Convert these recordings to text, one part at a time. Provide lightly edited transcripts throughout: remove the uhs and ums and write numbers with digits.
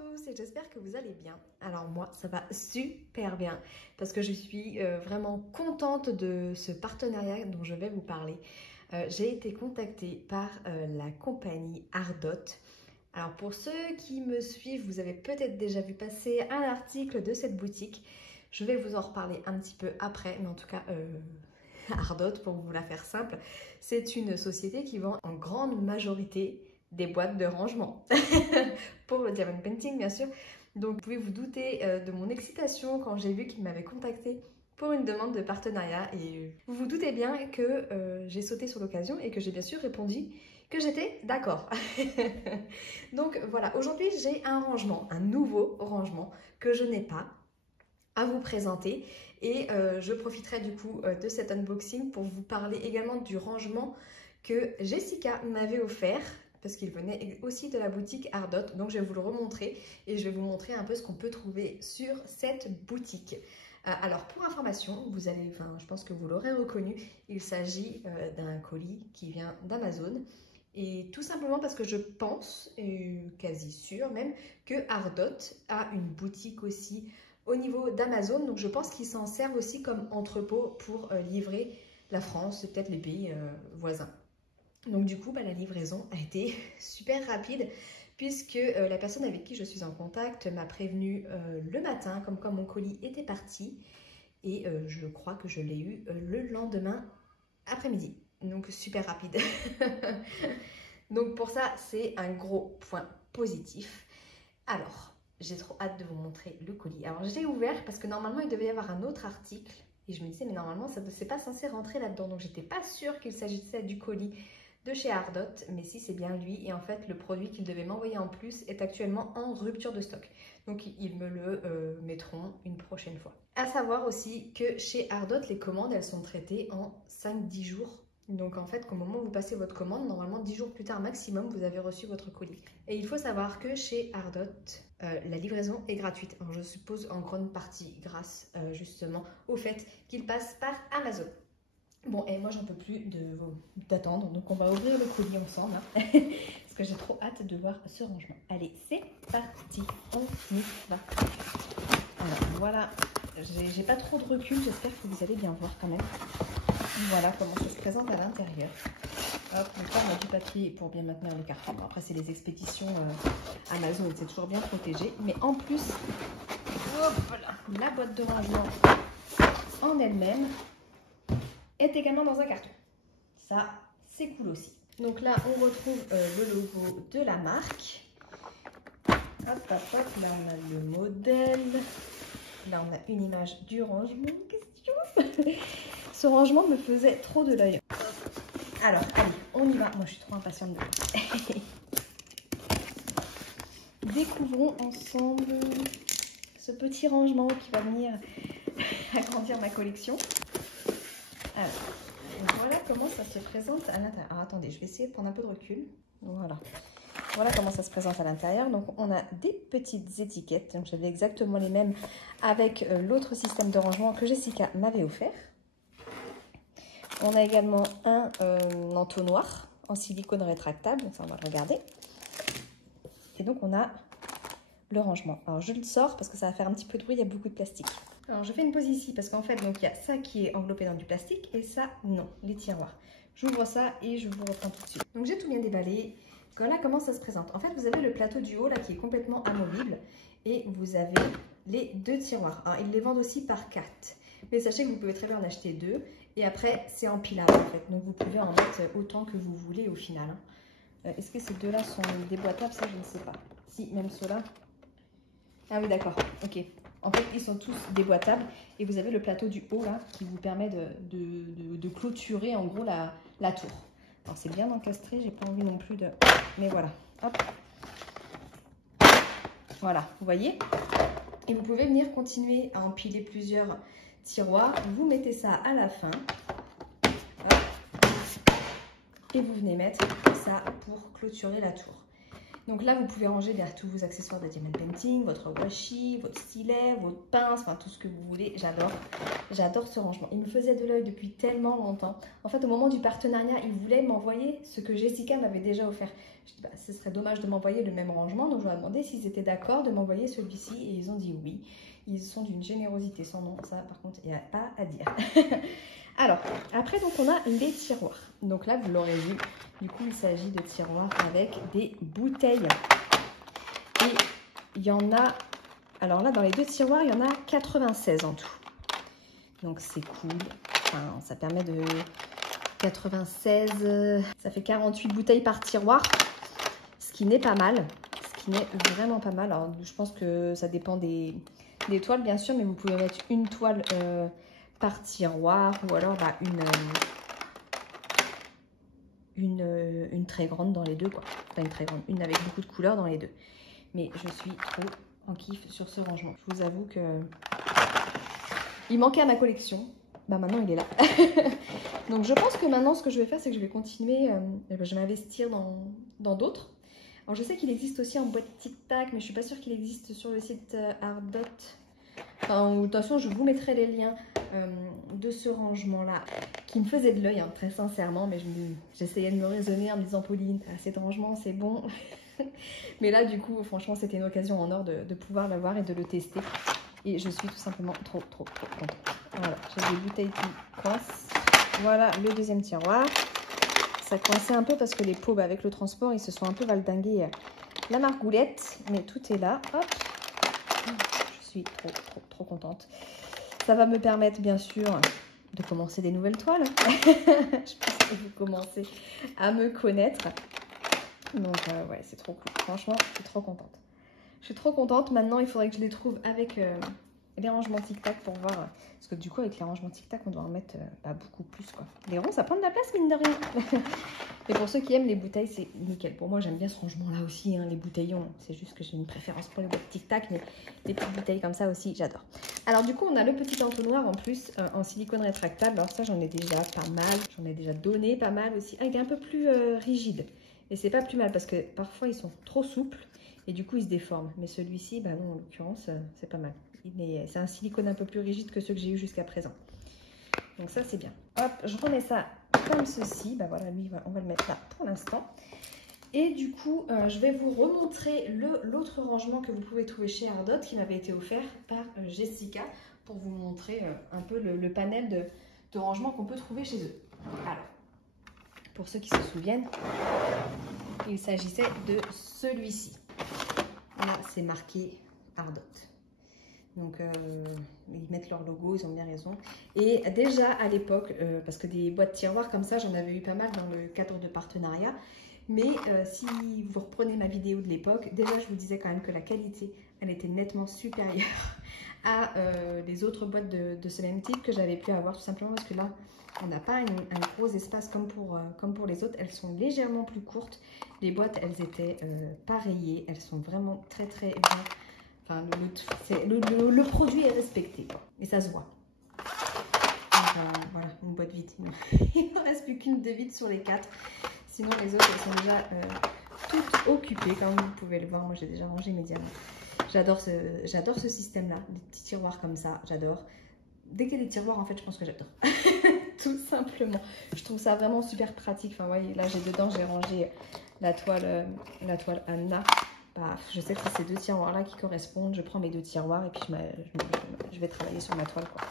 tous et j'espère que vous allez bien. Alors moi ça va super bien parce que je suis vraiment contente de ce partenariat dont je vais vous parler. J'ai été contactée par la compagnie Ardot. Alors pour ceux qui me suivent, vous avez peut-être déjà vu passer un article de cette boutique. Je vais vous en reparler un petit peu après, mais en tout cas Ardot, pour vous la faire simple, c'est une société qui vend en grande majorité des boîtes de rangement pour le diamond painting bien sûr. Donc vous pouvez vous douter de mon excitation quand j'ai vu qu'ils m'avaient contacté pour une demande de partenariat et vous vous doutez bien que j'ai sauté sur l'occasion et que j'ai bien sûr répondu que j'étais d'accord. Donc voilà, aujourd'hui j'ai un rangement, un nouveau rangement que je n'ai pas à vous présenter et je profiterai du coup de cet unboxing pour vous parler également du rangement que Jessica m'avait offert parce qu'il venait aussi de la boutique Ardot, donc je vais vous le remontrer et je vais vous montrer un peu ce qu'on peut trouver sur cette boutique. Alors pour information, vous allez, je pense que vous l'aurez reconnu, il s'agit d'un colis qui vient d'Amazon. Et tout simplement parce que je pense, et quasi sûre même, que Ardot a une boutique aussi au niveau d'Amazon. Donc je pense qu'ils s'en servent aussi comme entrepôt pour livrer la France et peut-être les pays voisins. Donc du coup, la livraison a été super rapide puisque la personne avec qui je suis en contact m'a prévenu le matin comme quoi mon colis était parti et je crois que je l'ai eu le lendemain après-midi. Donc super rapide. Donc pour ça, c'est un gros point positif. Alors, j'ai trop hâte de vous montrer le colis. Alors je l'ai ouvert parce que normalement il devait y avoir un autre article et je me disais mais normalement ça c'est pas censé rentrer là-dedans. Donc j'étais pas sûre qu'il s'agissait du colis de chez Ardot, mais si c'est bien lui et en fait le produit qu'il devait m'envoyer en plus est actuellement en rupture de stock. Donc ils me le mettront une prochaine fois. À savoir aussi que chez Ardot les commandes elles sont traitées en 5-10 jours. Donc en fait, au moment où vous passez votre commande, normalement 10 jours plus tard maximum, vous avez reçu votre colis. Et il faut savoir que chez Ardot, la livraison est gratuite. Alors je suppose en grande partie grâce justement au fait qu'il passe par Amazon. Bon, et moi j'en peux plus d'attendre, donc on va ouvrir le colis ensemble, hein, parce que j'ai trop hâte de voir ce rangement. Allez, c'est parti, on y va. Alors voilà, j'ai pas trop de recul, j'espère que vous allez bien voir quand même. Voilà comment ça se présente à l'intérieur. Hop, donc là on a du papier pour bien maintenir le carton. Bon, après c'est les expéditions Amazon, c'est toujours bien protégé. Mais en plus, hop, voilà, la boîte de rangement en elle-même est également dans un carton. Ça, c'est cool aussi. Donc là, on retrouve le logo de la marque. Hop, hop, hop, là on a le modèle. Là on a une image du rangement. Question. Ce rangement me faisait trop de l'œil. Alors, allez, on y va. Moi, je suis trop impatiente de voir. Découvrons ensemble ce petit rangement qui va venir agrandir ma collection. Alors, voilà comment ça se présente à l'intérieur. Alors, attendez, je vais essayer de prendre un peu de recul. Voilà. Voilà comment ça se présente à l'intérieur. Donc, on a des petites étiquettes. Donc, j'avais exactement les mêmes avec l'autre système de rangement que Jessica m'avait offert. On a également un entonnoir en silicone rétractable, donc ça on va le regarder. Et donc on a le rangement. Alors je le sors parce que ça va faire un petit peu de bruit, il y a beaucoup de plastique. Alors je fais une pause ici parce qu'en fait donc il y a ça qui est enveloppé dans du plastique et ça non, les tiroirs. J'ouvre ça et je vous reprends tout de suite. Donc j'ai tout bien déballé. Voilà comment ça se présente. En fait vous avez le plateau du haut là qui est complètement amovible et vous avez les deux tiroirs. Alors ils les vendent aussi par 4. Mais sachez que vous pouvez très bien en acheter 2. Et après, c'est empilable en fait. Donc vous pouvez en mettre autant que vous voulez au final. Est-ce que ces deux-là sont déboîtables? Ça, je ne sais pas. Si, même ceux-là. Ah oui, d'accord. Ok. En fait, ils sont tous déboîtables. Et vous avez le plateau du haut là qui vous permet de clôturer en gros la tour. Alors c'est bien encastré. J'ai pas envie non plus de... Mais voilà. Hop. Voilà, vous voyez? Et vous pouvez venir continuer à empiler plusieurs tiroirs, vous mettez ça à la fin. Hop. Et vous venez mettre ça pour clôturer la tour. Donc là, vous pouvez ranger derrière tous vos accessoires de diamond painting, votre washi, votre stylet, votre pince, enfin tout ce que vous voulez. J'adore ce rangement. Il me faisait de l'œil depuis tellement longtemps. En fait, au moment du partenariat, il voulait m'envoyer ce que Jessica m'avait déjà offert. Je dis, bah, ce serait dommage de m'envoyer le même rangement. Donc je leur ai demandé s'ils étaient d'accord de m'envoyer celui-ci et ils ont dit oui. Ils sont d'une générosité sans nom. Ça, par contre, il n'y a pas à dire. Alors, après, donc, on a les tiroirs. Donc là, vous l'aurez vu, du coup, il s'agit de tiroirs avec des bouteilles. Et il y en a, alors là, dans les deux tiroirs, il y en a 96 en tout. Donc, c'est cool. Enfin, ça permet de 96, ça fait 48 bouteilles par tiroir, ce qui n'est pas mal. Ce qui n'est vraiment pas mal. Alors, je pense que ça dépend des toiles, bien sûr, mais vous pouvez mettre une toile par tiroir ou alors bah, une très grande dans les deux, quoi. Enfin, une très grande, une avec beaucoup de couleurs dans les deux. Mais je suis trop en kiff sur ce rangement. Je vous avoue que il manquait à ma collection. Bah maintenant, il est là. Donc, je pense que maintenant, ce que je vais faire, c'est que je vais continuer. Je vais m'investir dans d'autres. Alors, je sais qu'il existe aussi en boîte tic-tac, mais je suis pas sûre qu'il existe sur le site Ardot. Enfin, de toute façon, je vous mettrai les liens de ce rangement-là qui me faisait de l'œil, hein, très sincèrement. Mais j'essayais de me raisonner en me disant, Pauline, t'as assez de rangement, c'est bon. Mais là, du coup, franchement, c'était une occasion en or de pouvoir l'avoir et de le tester. Et je suis tout simplement trop contente. Voilà, j'ai des bouteilles qui coincent. Voilà le deuxième tiroir. Ça coinçait un peu parce que les pots, bah, avec le transport, ils se sont un peu valdingués la margoulette. Mais tout est là. Hop. Je suis trop contente. Ça va me permettre, bien sûr, de commencer des nouvelles toiles. Je pense que vous commencez à me connaître. Donc, ouais, c'est trop cool. Franchement, je suis trop contente. Je suis trop contente. Maintenant, il faudrait que je les trouve avec les rangements tic-tac pour voir. Parce que du coup, avec les rangements tic-tac, on doit en mettre beaucoup plus, quoi. Les ronds, ça prend de la place, mine de rien. Et pour ceux qui aiment les bouteilles, c'est nickel. Pour moi, j'aime bien ce rangement-là aussi, hein, les bouteillons. C'est juste que j'ai une préférence pour les boîtes tic-tac, mais les petites bouteilles comme ça aussi, j'adore. Alors, du coup, on a le petit entonnoir en plus en silicone rétractable. Alors ça, j'en ai déjà pas mal. J'en ai déjà donné pas mal aussi. Ah, il est un peu plus rigide. Et c'est pas plus mal parce que parfois, ils sont trop souples. Et du coup, il se déforme. Mais celui-ci, bah non, en l'occurrence, c'est pas mal. C'est un silicone un peu plus rigide que ceux que j'ai eu jusqu'à présent. Donc ça, c'est bien. Hop, je remets ça comme ceci. Bah voilà, lui, on va le mettre là pour l'instant. Et du coup, je vais vous remontrer l'autre rangement que vous pouvez trouver chez Ardot qui m'avait été offert par Jessica pour vous montrer un peu le panel de rangements qu'on peut trouver chez eux. Alors, pour ceux qui se souviennent, il s'agissait de celui-ci. Là, c'est marqué Ardot. Donc, ils mettent leur logo, ils ont bien raison. Et déjà à l'époque, parce que des boîtes tiroirs comme ça, j'en avais eu pas mal dans le cadre de partenariat. Mais si vous reprenez ma vidéo de l'époque, déjà je vous disais quand même que la qualité, elle était nettement supérieure à les autres boîtes de ce même type que j'avais pu avoir, tout simplement parce que là, on n'a pas un gros espace comme pour les autres. Elles sont légèrement plus courtes. Les boîtes, elles étaient pas rayées. Elles sont vraiment très bien. Enfin, le produit est respecté, quoi. Et ça se voit. Donc, voilà, une boîte vide. Il ne reste plus qu'une de vide sur les 4. Sinon, les autres, elles sont déjà toutes occupées. Comme vous pouvez le voir, moi, j'ai déjà rangé mes diamants. J'adore ce système-là. Des petits tiroirs comme ça, j'adore. Dès qu'il y a des tiroirs, en fait, je pense que j'adore. Tout simplement. Je trouve ça vraiment super pratique. Enfin, voyez, là, j'ai rangé la toile Anna. Bah, je sais que c'est ces deux tiroirs-là qui correspondent. Je prends mes deux tiroirs et puis je vais travailler sur ma toile, quoi.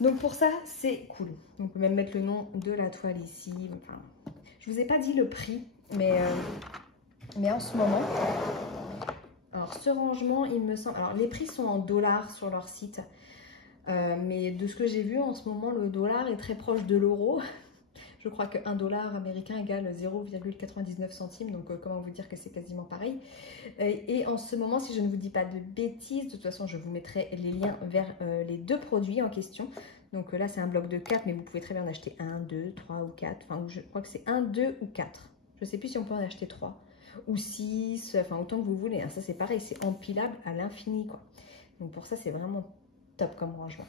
Donc, pour ça, c'est cool. On peut même mettre le nom de la toile ici. Enfin, je vous ai pas dit le prix, mais en ce moment... Alors, ce rangement, il me semble... Alors, les prix sont en dollars sur leur site. Mais de ce que j'ai vu en ce moment, le dollar est très proche de l'euro. Je crois que 1 dollar américain égale 0,99 centimes. Donc, comment vous dire que c'est quasiment pareil. Et en ce moment, si je ne vous dis pas de bêtises, de toute façon, je vous mettrai les liens vers les deux produits en question. Donc là, c'est un bloc de 4, mais vous pouvez très bien en acheter 1, 2, 3 ou 4. Enfin, je crois que c'est 1, 2 ou 4. Je ne sais plus si on peut en acheter 3 ou 6. Enfin, autant que vous voulez. Hein. Ça, c'est pareil. C'est empilable à l'infini, quoi. Donc, pour ça, c'est vraiment top comme rangement.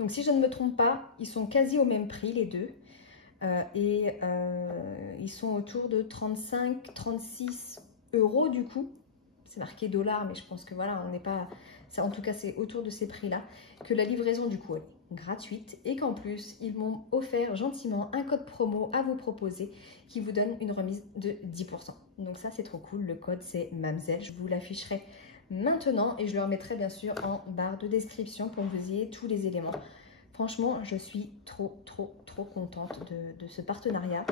Donc, si je ne me trompe pas, ils sont quasi au même prix, les deux. Ils sont autour de 35-36 euros du coup. C'est marqué dollars, mais je pense que voilà, on n'est pas... Ça, en tout cas, c'est autour de ces prix-là. Que la livraison du coup est gratuite et qu'en plus, ils m'ont offert gentiment un code promo à vous proposer qui vous donne une remise de 10%. Donc ça, c'est trop cool. Le code, c'est MAMZEL. Je vous l'afficherai maintenant et je le remettrai bien sûr en barre de description pour que vous ayez tous les éléments. Franchement, je suis trop contente de ce partenariat.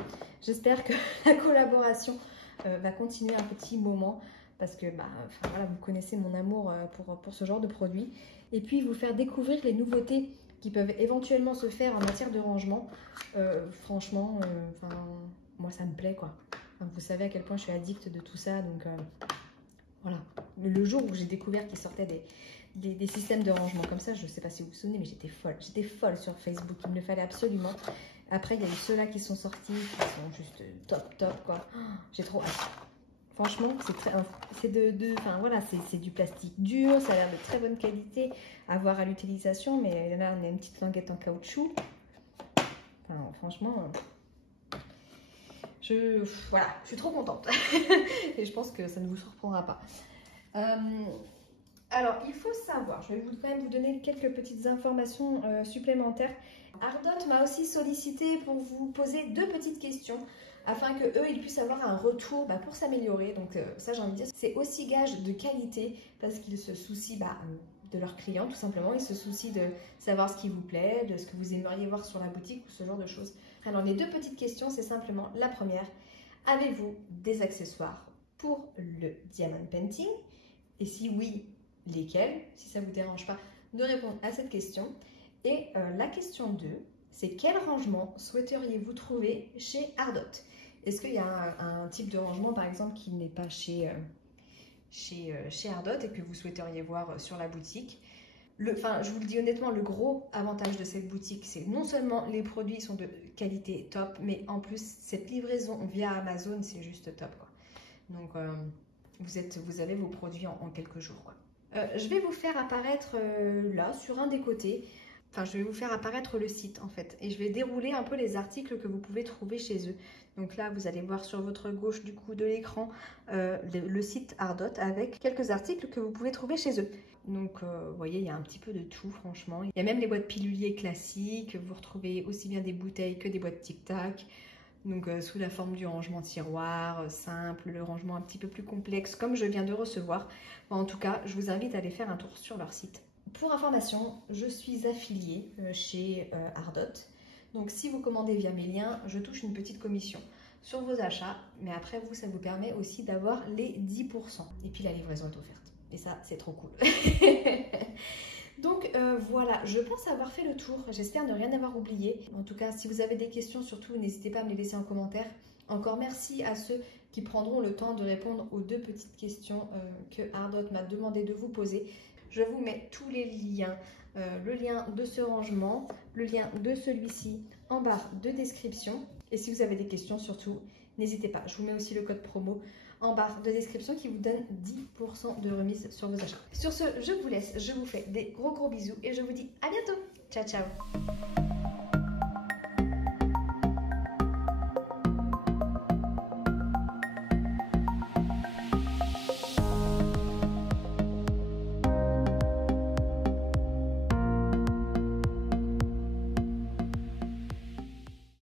J'espère que la collaboration va continuer un petit moment parce que voilà, vous connaissez mon amour pour ce genre de produit. Et puis, vous faire découvrir les nouveautés qui peuvent éventuellement se faire en matière de rangement. Franchement, moi, ça me plaît, quoi. Enfin, vous savez à quel point je suis addict de tout ça. Donc, voilà. Le jour où j'ai découvert qu'il sortait des systèmes de rangement comme ça, je ne sais pas si vous vous souvenez, mais j'étais folle. J'étais folle sur Facebook. Il me le fallait absolument. Après, il y a eu ceux-là qui sont sortis, qui sont juste top, quoi. J'ai trop hâte. Franchement, c'est du plastique dur, ça a l'air de très bonne qualité à voir à l'utilisation, mais là, on a une petite languette en caoutchouc. Enfin, franchement, je suis trop contente. Et je pense que ça ne vous surprendra pas. Alors, il faut savoir, je vais quand même vous donner quelques petites informations supplémentaires. Ardot m'a aussi sollicité pour vous poser 2 petites questions afin que eux ils puissent avoir un retour pour s'améliorer. Donc ça, j'ai envie de dire, c'est aussi gage de qualité parce qu'ils se soucient de leurs clients tout simplement. Ils se soucient de savoir ce qui vous plaît, de ce que vous aimeriez voir sur la boutique ou ce genre de choses. Alors les 2 petites questions, c'est simplement la première. Avez-vous des accessoires pour le diamond painting? Et si oui, lesquels? Si ça ne vous dérange pas de répondre à cette question. Et la question 2, c'est quel rangement souhaiteriez-vous trouver chez Ardot? Est-ce qu'il y a un type de rangement par exemple qui n'est pas chez Ardot et que vous souhaiteriez voir sur la boutique? Je vous le dis honnêtement, le gros avantage de cette boutique, c'est non seulement les produits sont de qualité top, mais en plus cette livraison via Amazon, c'est juste top, quoi. Donc vous avez vos produits en quelques jours, quoi. Je vais vous faire apparaître là sur un des côtés. Je vais vous faire apparaître le site en fait et je vais dérouler un peu les articles que vous pouvez trouver chez eux. Donc là, vous allez voir sur votre gauche du coup de l'écran le site Ardot avec quelques articles que vous pouvez trouver chez eux. Donc vous voyez, il y a un petit peu de tout franchement. Il y a même les boîtes piluliers classiques, vous retrouvez aussi bien des bouteilles que des boîtes tic-tac. Donc sous la forme du rangement tiroir, simple, le rangement un petit peu plus complexe comme je viens de recevoir. En tout cas, je vous invite à aller faire un tour sur leur site. Pour information, je suis affiliée chez Ardot. Donc si vous commandez via mes liens, je touche une petite commission sur vos achats. Mais après, vous, ça vous permet aussi d'avoir les 10%. Et puis la livraison est offerte. Et ça, c'est trop cool. Donc voilà, je pense avoir fait le tour. J'espère ne rien avoir oublié. En tout cas, si vous avez des questions, surtout, n'hésitez pas à me les laisser en commentaire. Encore merci à ceux qui prendront le temps de répondre aux 2 petites questions que Ardot m'a demandé de vous poser. Je vous mets tous les liens, le lien de ce rangement, le lien de celui-ci en barre de description. Et si vous avez des questions, surtout, n'hésitez pas. Je vous mets aussi le code promo en barre de description qui vous donne 10% de remise sur vos achats. Sur ce, je vous laisse. Je vous fais des gros bisous et je vous dis à bientôt. Ciao, ciao.